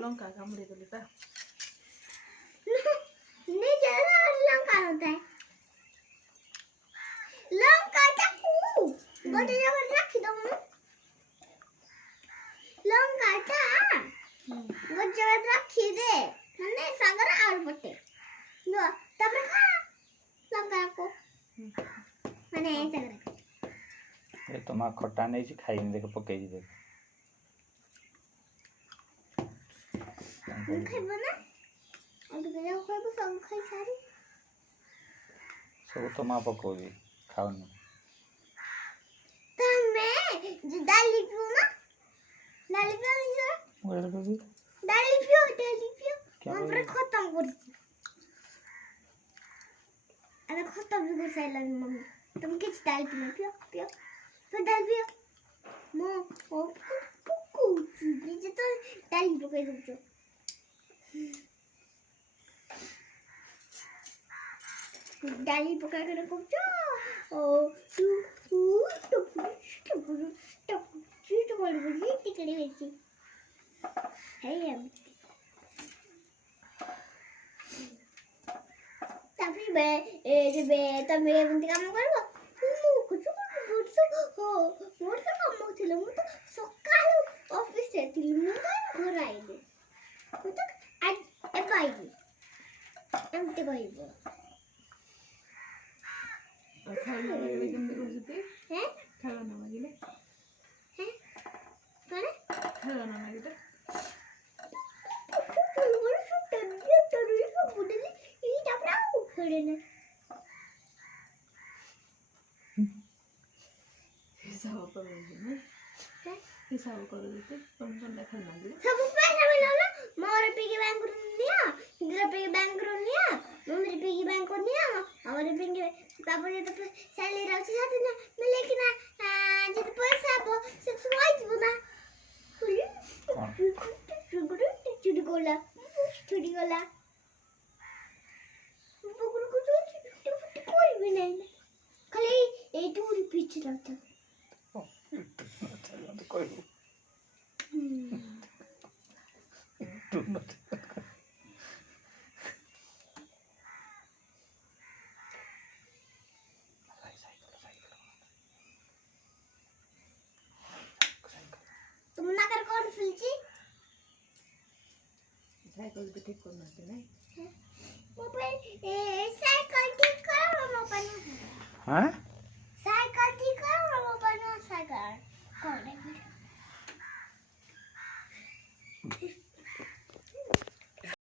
लंका कामुड़ी देली पा निजे लंका होता है लंका चाकू गोटे जगह रखी दो लंका टा गोटे जगह रखी दे माने सागर आड़ पटे जो तब खा लंका को माने ऐसा कर ये तो मां खट्टा नहीं छी खाई देख पके जी देख खाइबो ना अब तो जाओ खाइबो सब खाई सारी सब तो मां पकोगी खाओनी तमे डाली पियो ना डाली पियो मोर बेबी डाली पियो हम पर खत्म कर अरे खत्म भी कर साइला मम्मी तुम किस डाल पियो फिर डाल पियो मो ओ कुकू ये तो डाली पकाई दो डाली पका के रखो ओ तू कर बोली टिकड़ी बेची है हम तापी बे तमे एमती काम करबो मु कुछ मोर तो काम थिले मु तो सकाळ ऑफिस रे थिले मु तो घर आइले मु तो आज ए पाइली एमती कहबो खाना मागिले केमती करजते हैं खाना मागिले हैं कोने खाना मागिले हिसाब करो देते कौन देखा मागिले सब पैसा मिला ना मोर पिगी बैंक रू लिया इंदिरा पिगी बैंक रू लिया मम्मी पिगी बैंक रू लिया और पिगी पापा ने तो सैलरी रखी साथ ना मैं लेकिन जब पैसा आबो से स्वाइस बना चुड़ी गोला बकुल को कोई भी नहीं खाली ए दूरी पीछे रहता कोई तुम ना कर कौन फिलची साइकिल भी ठीक करना है नहीं मोबाइल साइकिल ठीक करो मोबाइल हां